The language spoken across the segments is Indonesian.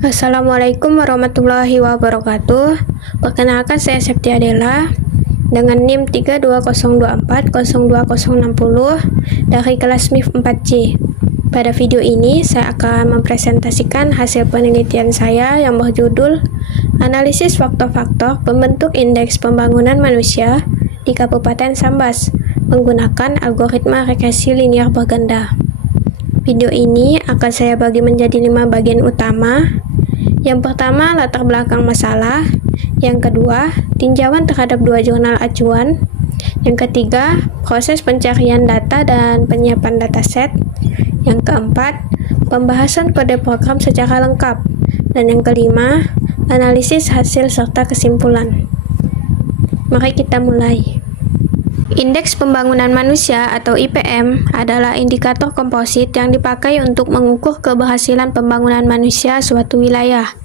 Assalamualaikum warahmatullahi wabarakatuh. Perkenalkan, saya Septi Adela dengan NIM 3202402060 dari kelas MIF 4C. Pada video ini saya akan mempresentasikan hasil penelitian saya yang berjudul Analisis Faktor-faktor Pembentuk Indeks Pembangunan Manusia di Kabupaten Sambas menggunakan algoritma regresi linier berganda. Video ini akan saya bagi menjadi 5 bagian utama. Yang pertama, latar belakang masalah. Yang kedua, tinjauan terhadap 2 jurnal acuan. Yang ketiga, proses pencarian data dan penyiapan dataset. Yang keempat, pembahasan kode program secara lengkap. Dan yang kelima, analisis hasil serta kesimpulan. Mari kita mulai. Indeks Pembangunan Manusia atau IPM adalah indikator komposit yang dipakai untuk mengukur keberhasilan pembangunan manusia suatu wilayah.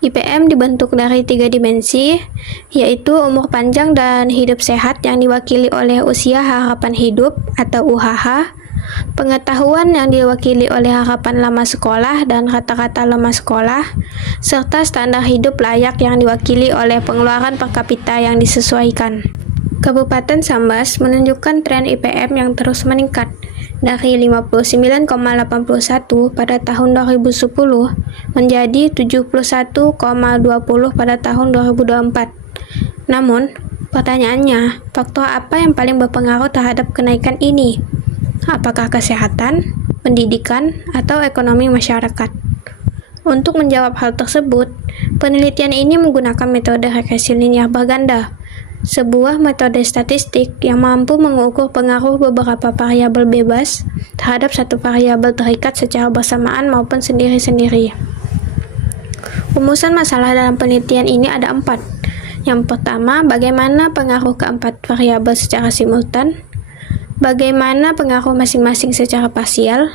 IPM dibentuk dari 3 dimensi, yaitu umur panjang dan hidup sehat yang diwakili oleh usia harapan hidup atau UHH, pengetahuan yang diwakili oleh harapan lama sekolah dan rata-rata lama sekolah, serta standar hidup layak yang diwakili oleh pengeluaran per kapita yang disesuaikan. Kabupaten Sambas menunjukkan tren IPM yang terus meningkat dari 59,81 pada tahun 2010 menjadi 71,20 pada tahun 2024. Namun, pertanyaannya, faktor apa yang paling berpengaruh terhadap kenaikan ini? Apakah kesehatan, pendidikan, atau ekonomi masyarakat? Untuk menjawab hal tersebut, penelitian ini menggunakan metode regresi linier berganda, sebuah metode statistik yang mampu mengukur pengaruh beberapa variabel bebas terhadap satu variabel terikat secara bersamaan maupun sendiri-sendiri. Rumusan masalah dalam penelitian ini ada 4. Yang pertama, bagaimana pengaruh keempat variabel secara simultan, bagaimana pengaruh masing-masing secara parsial,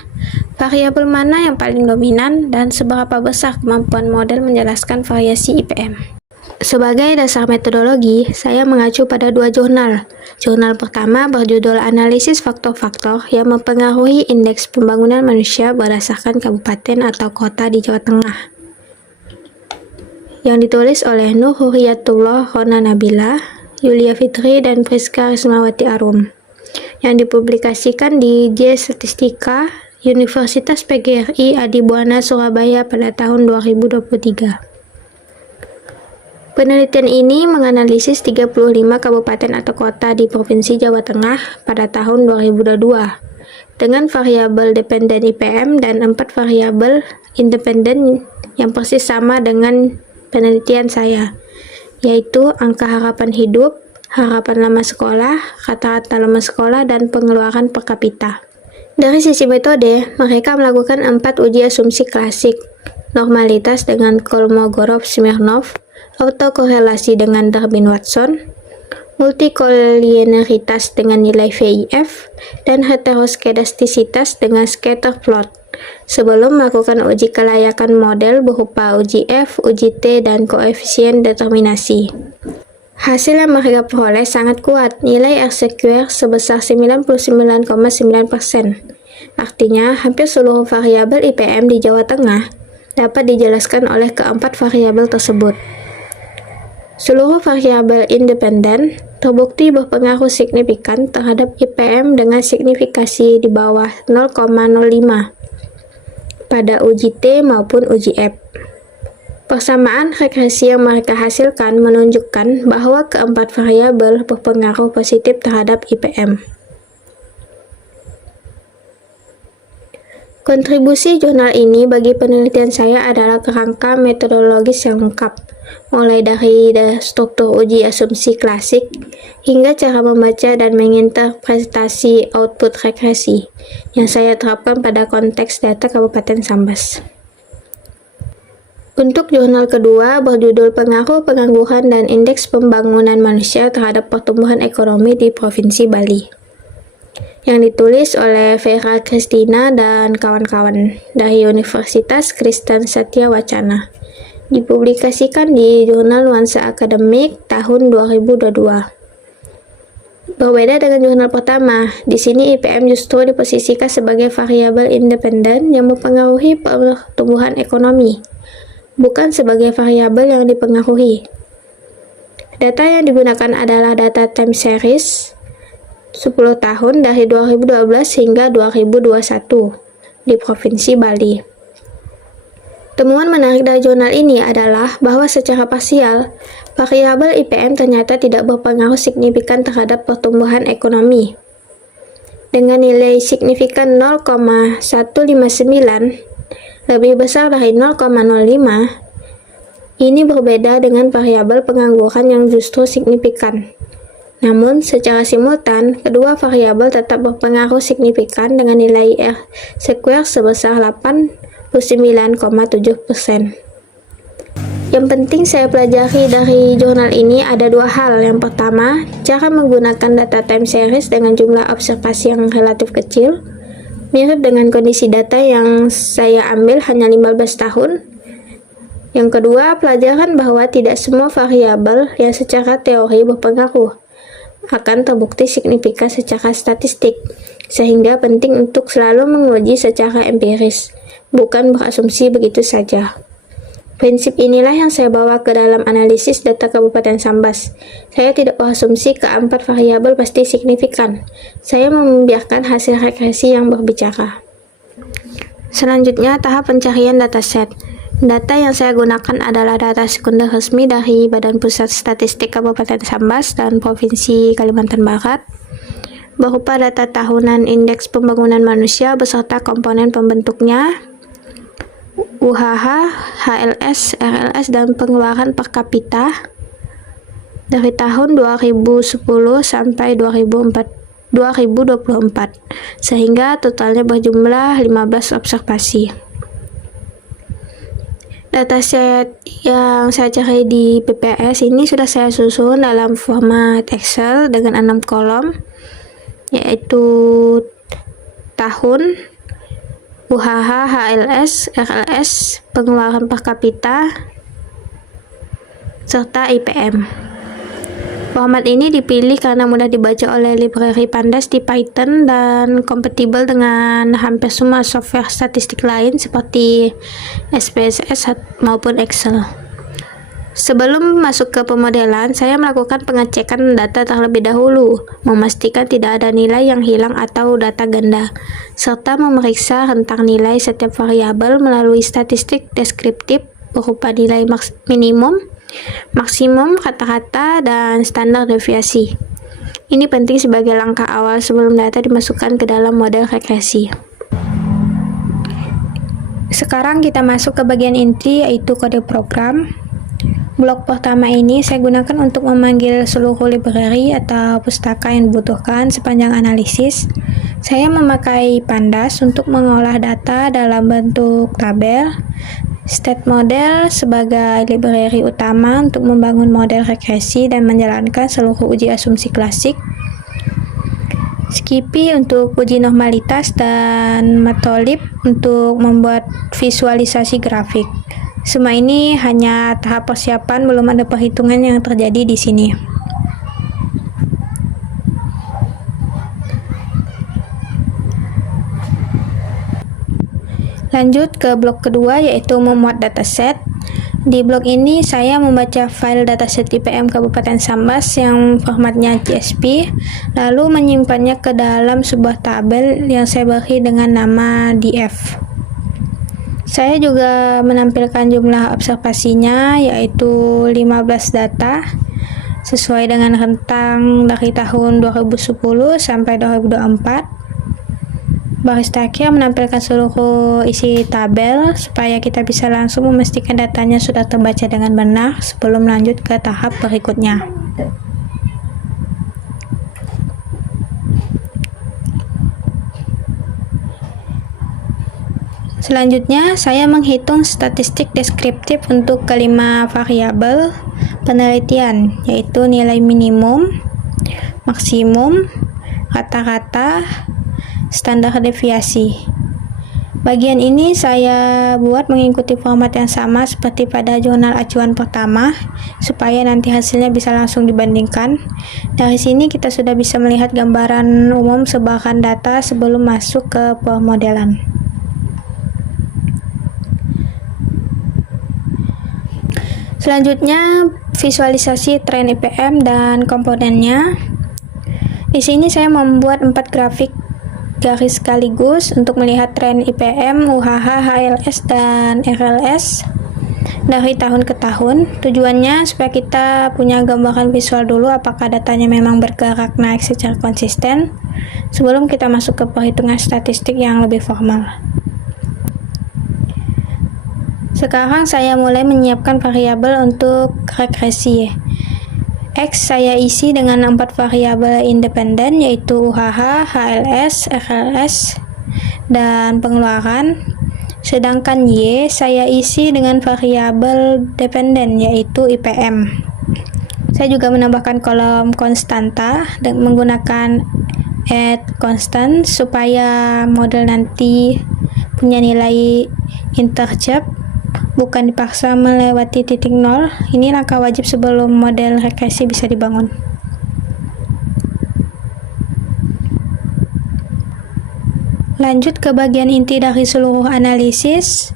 variabel mana yang paling dominan, dan seberapa besar kemampuan model menjelaskan variasi IPM. Sebagai dasar metodologi, saya mengacu pada 2 jurnal. Jurnal pertama berjudul Analisis Faktor-faktor yang mempengaruhi Indeks Pembangunan Manusia berdasarkan kabupaten atau kota di Jawa Tengah, yang ditulis oleh Nur Hurriyatullah Rona Nabila, Yulia Fitri, dan Priska Rismawati Arum, yang dipublikasikan di J Statistika Universitas PGRI Adibuana Surabaya pada tahun 2023. Penelitian ini menganalisis 35 kabupaten atau kota di Provinsi Jawa Tengah pada tahun 2022 dengan variabel dependen IPM dan 4 variabel independen yang persis sama dengan penelitian saya, yaitu angka harapan hidup, harapan lama sekolah, rata-rata lama sekolah, dan pengeluaran per kapita. Dari sisi metode, mereka melakukan 4 uji asumsi klasik: normalitas dengan Kolmogorov-Smirnov, autokorelasi dengan Durbin-Watson, multikolinearitas dengan nilai VIF, dan heteroskedastisitas dengan scatter plot, sebelum melakukan uji kelayakan model berupa uji F, uji T, dan koefisien determinasi. Hasil yang mereka peroleh sangat kuat, nilai R-square sebesar 99,9%. Artinya, hampir seluruh variabel IPM di Jawa Tengah dapat dijelaskan oleh keempat variabel tersebut. Seluruh variabel independen terbukti berpengaruh signifikan terhadap IPM dengan signifikasi di bawah 0,05 pada uji T maupun uji F. Persamaan regresi yang mereka hasilkan menunjukkan bahwa keempat variabel berpengaruh positif terhadap IPM. Kontribusi jurnal ini bagi penelitian saya adalah kerangka metodologis yang lengkap, mulai dari struktur uji asumsi klasik hingga cara membaca dan menginterpretasi output regresi yang saya terapkan pada konteks data Kabupaten Sambas. Untuk jurnal kedua berjudul Pengaruh Pengangguran dan Indeks Pembangunan Manusia terhadap Pertumbuhan Ekonomi di Provinsi Bali, yang ditulis oleh Vera Kristina dan kawan-kawan dari Universitas Kristen Satya Wacana, dipublikasikan di Jurnal Nuansa Akademik tahun 2022. Berbeda dengan jurnal pertama, di sini IPM justru diposisikan sebagai variabel independen yang mempengaruhi pertumbuhan ekonomi. bukan sebagai variabel yang dipengaruhi. Data yang digunakan adalah data time series 10 tahun dari 2012 hingga 2021 di Provinsi Bali. Temuan menarik dari jurnal ini adalah bahwa secara parsial, variabel IPM ternyata tidak berpengaruh signifikan terhadap pertumbuhan ekonomi. Dengan nilai signifikan 0,159 lebih besar dari 0,05, ini berbeda dengan variabel pengangguran yang justru signifikan. Namun, secara simultan, kedua variabel tetap berpengaruh signifikan dengan nilai R-square sebesar 89,7%. Yang penting saya pelajari dari jurnal ini ada dua hal. Yang pertama, cara menggunakan data time series dengan jumlah observasi yang relatif kecil, mirip dengan kondisi data yang saya ambil hanya 15 tahun. Yang kedua, pelajaran bahwa tidak semua variabel yang secara teori berpengaruh akan terbukti signifikan secara statistik, sehingga penting untuk selalu menguji secara empiris, bukan berasumsi begitu saja. Prinsip inilah yang saya bawa ke dalam analisis data Kabupaten Sambas. Saya tidak berasumsi keempat variabel pasti signifikan. Saya membiarkan hasil regresi yang berbicara. Selanjutnya, tahap pencarian dataset. Data yang saya gunakan adalah data sekunder resmi dari Badan Pusat Statistik Kabupaten Sambas dan Provinsi Kalimantan Barat, berupa data tahunan Indeks Pembangunan Manusia beserta komponen pembentuknya, UHH, HLS, RLS, dan pengeluaran per kapita dari tahun 2010 sampai 2024, sehingga totalnya berjumlah 15 observasi. Dataset yang saya cari di PPS ini sudah saya susun dalam format Excel dengan 6 kolom, yaitu tahun, UHH, HLS, RLS, pengeluaran per kapita, serta IPM. Format ini dipilih karena mudah dibaca oleh library Pandas di Python dan kompatibel dengan hampir semua software statistik lain seperti SPSS maupun Excel. Sebelum masuk ke pemodelan, saya melakukan pengecekan data terlebih dahulu, memastikan tidak ada nilai yang hilang atau data ganda, serta memeriksa rentang nilai setiap variabel melalui statistik deskriptif berupa nilai minimum, maksimum, kata-kata, dan standar deviasi. Ini penting sebagai langkah awal sebelum data dimasukkan ke dalam model regresi. Sekarang kita masuk ke bagian inti, yaitu kode program. Blok pertama ini saya gunakan untuk memanggil seluruh library atau pustaka yang dibutuhkan sepanjang analisis. Saya memakai Pandas untuk mengolah data dalam bentuk tabel, State Model sebagai library utama untuk membangun model regresi dan menjalankan seluruh uji asumsi klasik, Skippy untuk uji normalitas, dan Matplotlib untuk membuat visualisasi grafik. Semua ini hanya tahap persiapan, belum ada perhitungan yang terjadi di sini. Lanjut ke blok kedua, yaitu memuat dataset. Di blok ini saya membaca file dataset IPM Kabupaten Sambas yang formatnya CSV, lalu menyimpannya ke dalam sebuah tabel yang saya beri dengan nama DF. Saya juga menampilkan jumlah observasinya, yaitu 15 data, sesuai dengan rentang dari tahun 2010 sampai 2024. Baris terakhir menampilkan seluruh isi tabel supaya kita bisa langsung memastikan datanya sudah terbaca dengan benar sebelum lanjut ke tahap berikutnya. Selanjutnya, saya menghitung statistik deskriptif untuk kelima variabel penelitian, yaitu nilai minimum, maksimum, rata-rata, standar deviasi. Bagian ini saya buat mengikuti format yang sama seperti pada jurnal acuan pertama, supaya nanti hasilnya bisa langsung dibandingkan. Dari sini kita sudah bisa melihat gambaran umum sebaran data sebelum masuk ke pemodelan. Selanjutnya, visualisasi tren IPM dan komponennya. Di sini saya membuat 4 grafik garis sekaligus untuk melihat tren IPM, UHH, HLS, dan RLS dari tahun ke tahun. Tujuannya supaya kita punya gambaran visual dulu apakah datanya memang bergerak naik secara konsisten sebelum kita masuk ke perhitungan statistik yang lebih formal. Sekarang saya mulai menyiapkan variabel untuk regresi. X saya isi dengan 4 variabel independen, yaitu UHH, HLS, RLS, dan pengeluaran. Sedangkan Y saya isi dengan variabel dependen, yaitu IPM. Saya juga menambahkan kolom konstanta dan menggunakan add constant supaya model nanti punya nilai integer, bukan dipaksa melewati titik nol. Ini langkah wajib sebelum model regresi bisa dibangun. Lanjut ke bagian inti dari seluruh analisis.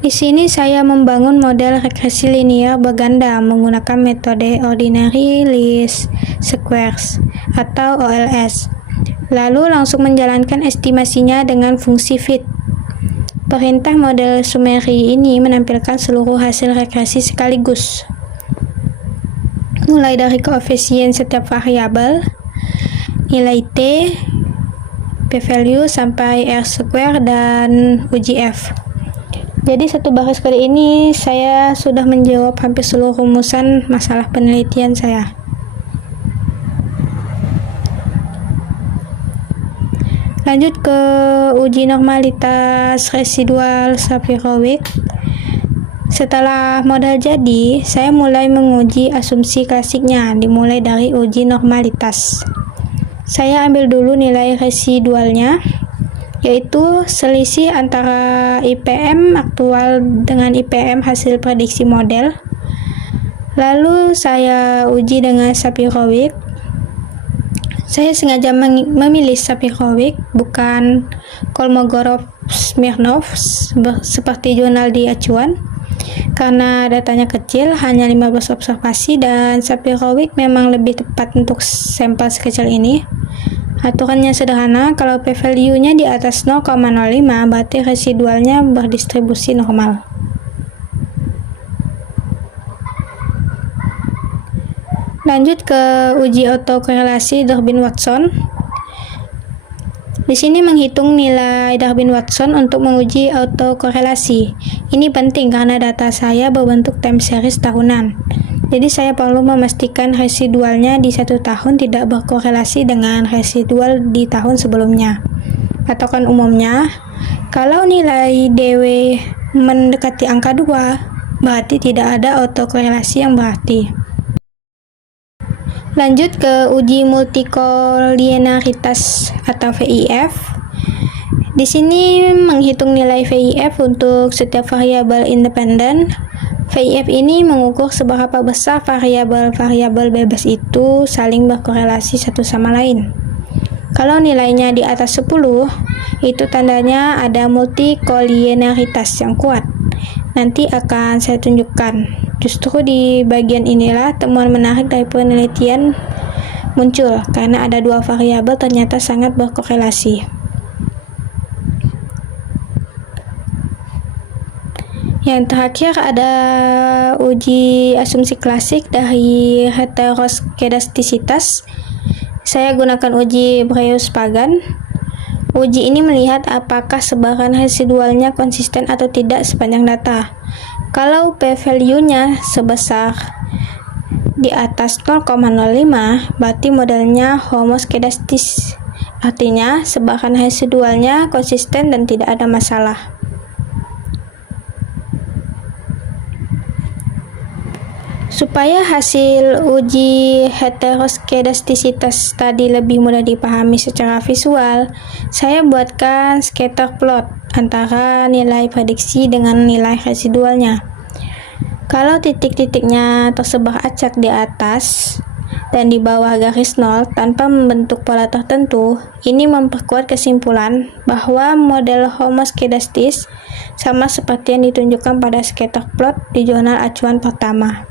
Di sini saya membangun model regresi linear berganda menggunakan metode ordinary least squares atau OLS. Lalu langsung menjalankan estimasinya dengan fungsi fit. Perintah model summary ini menampilkan seluruh hasil regresi sekaligus, mulai dari koefisien setiap variabel, nilai T, p-value, sampai R-square, dan UGF. Jadi satu baris kode ini saya sudah menjawab hampir seluruh rumusan masalah penelitian saya. Lanjut ke uji normalitas residual Shapiro-Wilk. Setelah modal jadi, saya mulai menguji asumsi klasiknya, dimulai dari uji normalitas. Saya ambil dulu nilai residualnya, yaitu selisih antara IPM aktual dengan IPM hasil prediksi model. Lalu saya uji dengan Shapiro-Wilk. Saya sengaja memilih Shapiro-Wilk, bukan Kolmogorov-Smirnov seperti jurnal di acuan, karena datanya kecil, hanya 15 observasi, dan Shapiro-Wilk memang lebih tepat untuk sampel sekecil ini. Aturannya sederhana, kalau p-value-nya di atas 0,05, berarti residualnya berdistribusi normal. Lanjut ke uji autokorelasi Durbin-Watson. Di sini menghitung nilai Durbin-Watson untuk menguji autokorelasi. Ini penting karena data saya berbentuk time series tahunan. Jadi saya perlu memastikan residualnya di 1 tahun tidak berkorelasi dengan residual di tahun sebelumnya. Patokan umumnya, kalau nilai DW mendekati angka 2, berarti tidak ada autokorelasi yang berarti. Lanjut ke uji multikolinearitas atau VIF. Di sini menghitung nilai VIF untuk setiap variabel independen. VIF ini mengukur seberapa besar variabel-variabel bebas itu saling berkorelasi satu sama lain. Kalau nilainya di atas 10, itu tandanya ada multikolinearitas yang kuat. Nanti akan saya tunjukkan. Justru di bagian inilah temuan menarik dari penelitian muncul, karena ada 2 variabel ternyata sangat berkorelasi. Yang terakhir ada uji asumsi klasik dari heteroskedastisitas. Saya gunakan uji Breius-Pagan. Uji ini melihat apakah sebaran residualnya konsisten atau tidak sepanjang data. Kalau p-value-nya sebesar di atas 0,05, berarti modelnya homoskedastis. Artinya, sebaran residualnya konsisten dan tidak ada masalah. Supaya hasil uji heteroskedastisitas tadi lebih mudah dipahami secara visual, saya buatkan scatter plot antara nilai prediksi dengan nilai residualnya. Kalau titik-titiknya tersebar acak di atas dan di bawah garis 0 tanpa membentuk pola tertentu, ini memperkuat kesimpulan bahwa model homoskedastis sama seperti yang ditunjukkan pada scatter plot di jurnal acuan pertama.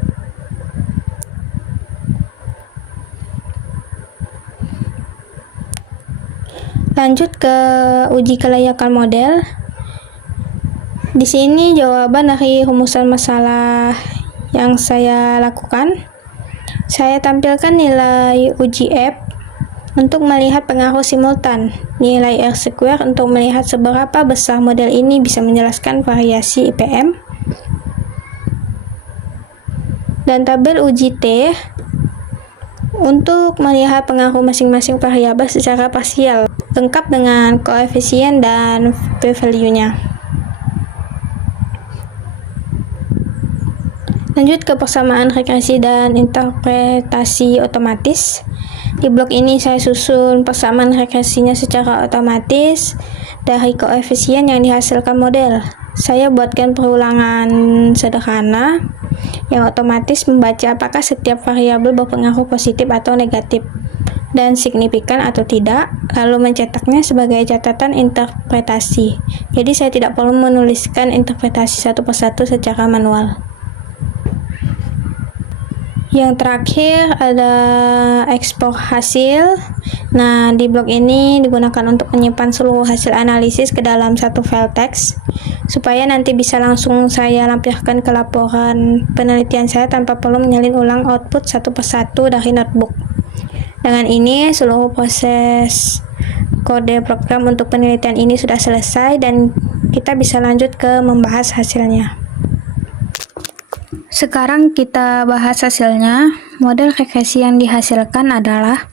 Lanjut ke uji kelayakan model. Di sini jawaban dari rumusan masalah yang saya lakukan. Saya tampilkan nilai uji F untuk melihat pengaruh simultan, nilai R-square untuk melihat seberapa besar model ini bisa menjelaskan variasi IPM, dan tabel uji T untuk melihat pengaruh masing-masing variabel secara parsial, lengkap dengan koefisien dan p-value-nya. Lanjut ke persamaan regresi dan interpretasi otomatis. Di blok ini saya susun persamaan regresinya secara otomatis dari koefisien yang dihasilkan model. Saya buatkan perulangan sederhana yang otomatis membaca apakah setiap variabel berpengaruh positif atau negatif dan signifikan atau tidak, lalu mencetaknya sebagai catatan interpretasi. Jadi saya tidak perlu menuliskan interpretasi satu persatu secara manual. Yang terakhir ada ekspor hasil. Nah, di blok ini digunakan untuk menyimpan seluruh hasil analisis ke dalam satu file teks, supaya nanti bisa langsung saya lampirkan ke laporan penelitian saya tanpa perlu menyalin ulang output satu persatu dari notebook. Dengan ini, seluruh proses kode program untuk penelitian ini sudah selesai dan kita bisa lanjut ke membahas hasilnya. Sekarang kita bahas hasilnya. Model regresi yang dihasilkan adalah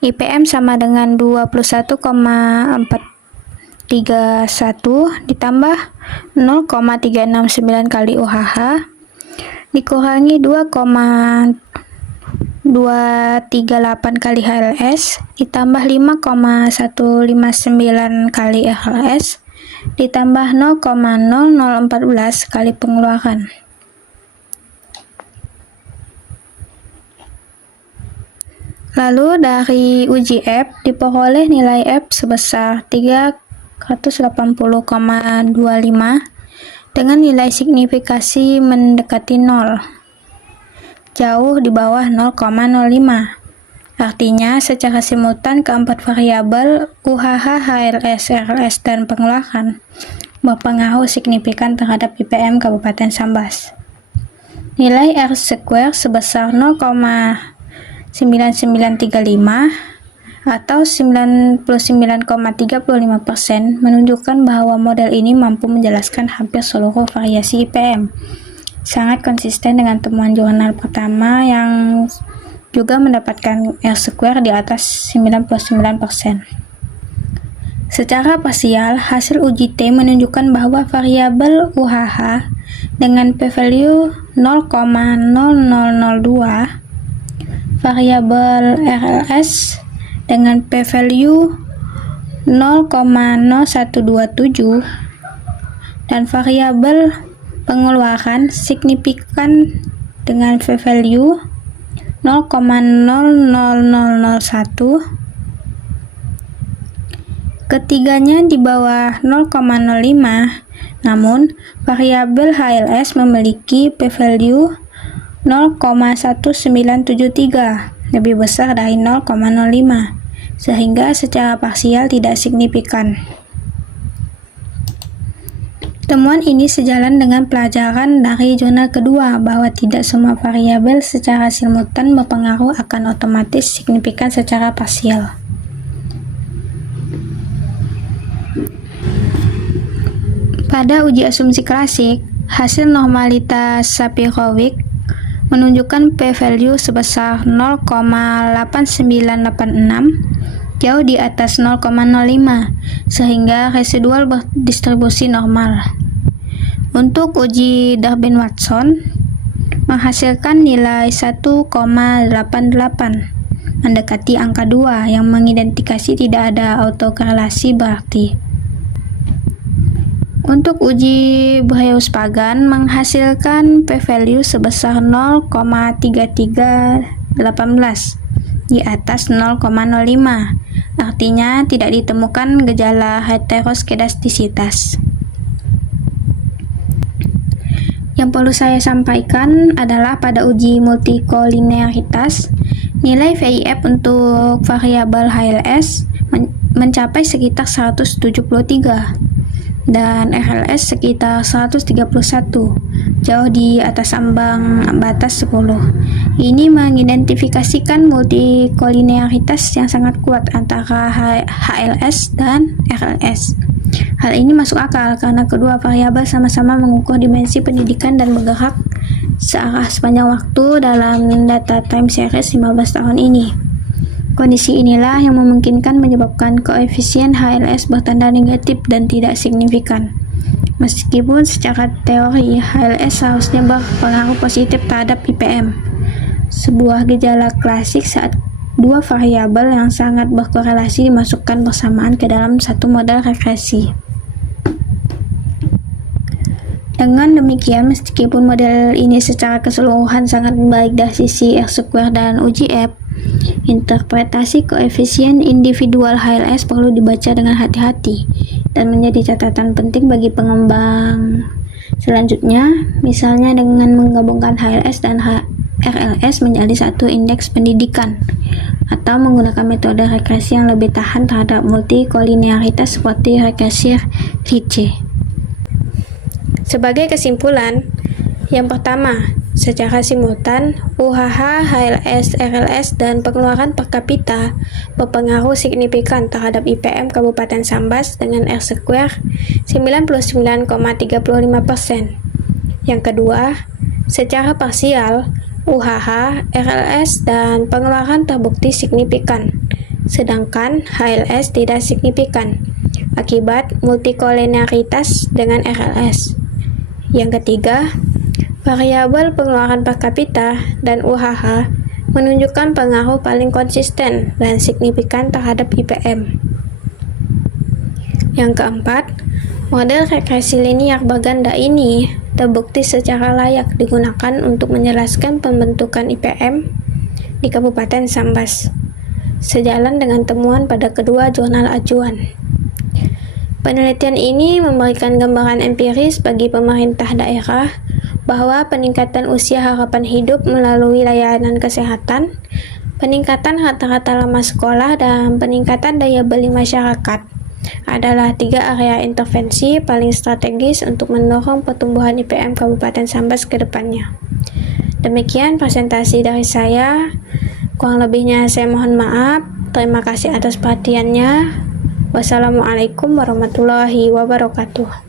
IPM sama dengan 21,431 ditambah 0,369 kali UHH dikurangi 2,238 kali HLS ditambah 5,159 kali RLS ditambah 0,0014 kali pengeluaran. Lalu dari uji F diperoleh nilai F sebesar 380,25 dengan nilai signifikasi mendekati 0, jauh di bawah 0,05. Artinya secara simultan keempat variabel UHH, HLS, RLS, dan pengeluaran berpengaruh signifikan terhadap IPM Kabupaten Sambas. Nilai R-square sebesar 0,9935 atau 99,35% menunjukkan bahwa model ini mampu menjelaskan hampir seluruh variasi IPM. Sangat konsisten dengan temuan jurnal pertama yang juga mendapatkan R-square di atas 99%. Secara parsial, hasil uji T menunjukkan bahwa variabel UHH dengan p-value 0,0002, variabel RLS dengan p-value 0,0127 dan variabel pengeluaran signifikan dengan p-value 0,00001. Ketiganya di bawah 0,05, namun variabel HLS memiliki p-value 0,1973, lebih besar dari 0,05, sehingga secara parsial tidak signifikan. Temuan ini sejalan dengan pelajaran dari jurnal kedua bahwa tidak semua variabel secara simultan berpengaruh akan otomatis signifikan secara parsial. Pada uji asumsi klasik, hasil normalitas Shapiro-Wilk menunjukkan p-value sebesar 0,8986, jauh di atas 0,05, sehingga residual berdistribusi normal. Untuk uji Durbin-Watson menghasilkan nilai 1,88, mendekati angka 2 yang mengidentifikasi tidak ada autokorelasi berarti. Untuk uji Brouillard-Pagan menghasilkan p-value sebesar 0,3318 di atas 0,05, artinya tidak ditemukan gejala heteroskedastisitas. Yang perlu saya sampaikan adalah pada uji multikolinearitas, nilai VIF untuk variabel HLS mencapai sekitar 173 dan RLS sekitar 131, jauh di atas ambang batas 10. Ini mengidentifikasikan multikolinearitas yang sangat kuat antara HLS dan RLS. Hal ini masuk akal karena kedua variabel sama-sama mengukur dimensi pendidikan dan bergerak searah sepanjang waktu dalam data time series 15 tahun ini. Kondisi inilah yang memungkinkan menyebabkan koefisien HLS bertanda negatif dan tidak signifikan. Meskipun secara teori HLS seharusnya berpengaruh positif terhadap IPM. Sebuah gejala klasik saat dua variabel yang sangat berkorelasi dimasukkan bersamaan ke dalam satu model regresi. Dengan demikian, meskipun model ini secara keseluruhan sangat baik dari sisi R-square dan UGF, interpretasi koefisien individual HLS perlu dibaca dengan hati-hati dan menjadi catatan penting bagi pengembang selanjutnya, misalnya dengan menggabungkan HLS dan RLS menjadi satu indeks pendidikan, atau menggunakan metode regresi yang lebih tahan terhadap multikolinearitas seperti regresi Ricci. Sebagai kesimpulan, yang pertama, secara simultan, UHH, HLS, RLS, dan pengeluaran per kapita berpengaruh signifikan terhadap IPM Kabupaten Sambas dengan R-square 99,35%. Yang kedua, secara parsial, UHH, RLS, dan pengeluaran terbukti signifikan, sedangkan HLS tidak signifikan akibat multikolinearitas dengan RLS. Yang ketiga, variabel pengeluaran per kapita dan UHH menunjukkan pengaruh paling konsisten dan signifikan terhadap IPM. Yang keempat, model regresi linier berganda ini terbukti secara layak digunakan untuk menjelaskan pembentukan IPM di Kabupaten Sambas, sejalan dengan temuan pada kedua jurnal acuan. Penelitian ini memberikan gambaran empiris bagi pemerintah daerah bahwa peningkatan usia harapan hidup melalui layanan kesehatan, peningkatan rata-rata lama sekolah, dan peningkatan daya beli masyarakat adalah 3 area intervensi paling strategis untuk mendorong pertumbuhan IPM Kabupaten Sambas ke depannya. Demikian presentasi dari saya. Kurang lebihnya saya mohon maaf. Terima kasih atas perhatiannya. Wassalamualaikum warahmatullahi wabarakatuh.